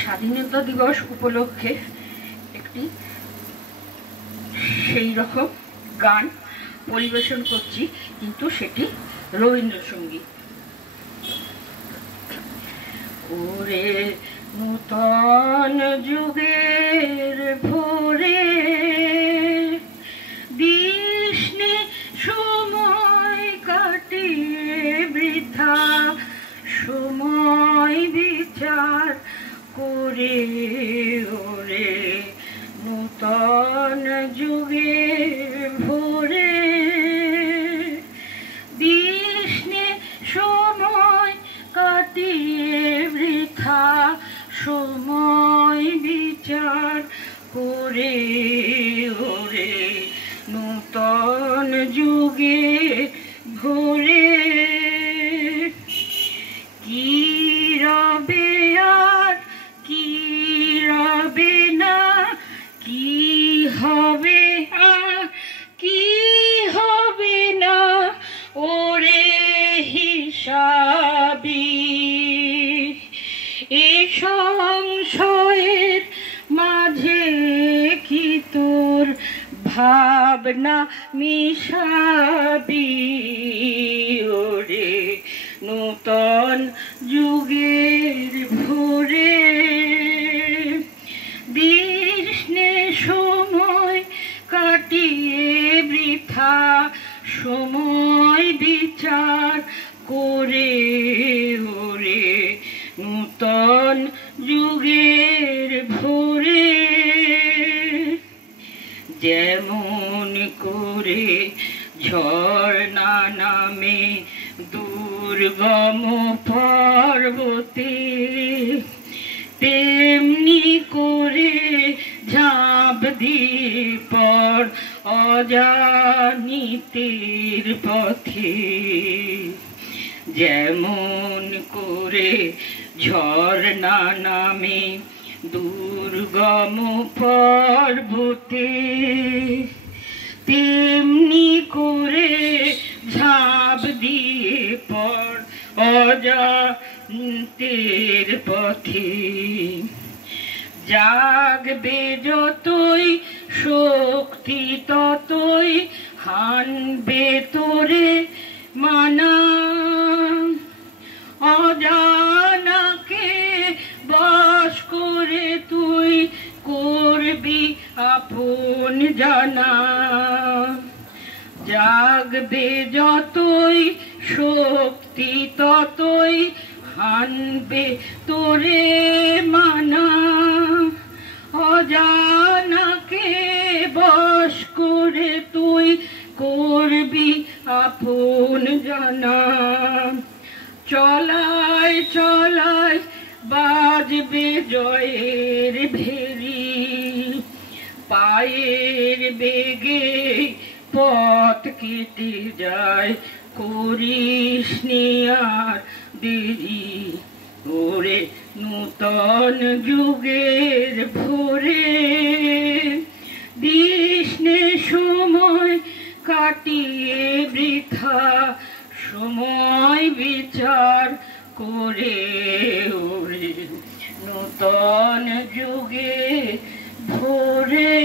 স্বাধীনতা দিবস উপলক্ষে একটি সেই রকম গান পরিবেশন করছি, কিন্তু সেটি রবীন্দ্রসঙ্গীত। ওরে নূতন যুগের ভোরে দিশনে সময় কাটিয়ে বৃথা, সময় বিচার করে ওরে নূতন যুগের ভোরে দিশনে সময় কাটিয়ে বৃথা, সময় বিচার করে ওরে নূতন যুগে ভোরে কি রবে আর কি রবে না, কি হবে আর কি হবে না ওরে হিসাবি। এ সংশয়ের মাঝে কি তোর ভাবনা মিশাবি ওরে নূতন যুগের ভোরে দিশনে সময় কাটিয়ে বৃথা, সময় বিচার করে ওরে নূতন যুগের ভোরে যেমন করে ঝর্ণা নামে দুর্গম পর্বতে, তেমনি করে ঝাঁপ দিয়ে পর অজানিতের পথে। যেমন করে ঝর্ণা নামে দুর্গম পর্বতে, তেমনি করে ঝাঁপ দিয়ে পর অজানিতের পথে। জাগবে যতই শক্তি ততই হানবে তোরে মানা, অজানাকে বশ করে তুই করবি আপন জানা। জাগবে যতই শক্তি ততই হানবে তোরে মানা, অজানাকে বশ করে তুই করবি আপন জানা। চলায় চলায় বাজবে জয়ের ভেরি, পায়ের বেগে পথ কেটে যায় করিস নি আর দেরি ওরে নূতন যুগের ভোরে দিশনে সময় কাটিয়ে বৃথা, সময় বিচার করে ওরে নূতন যুগে ভোরে।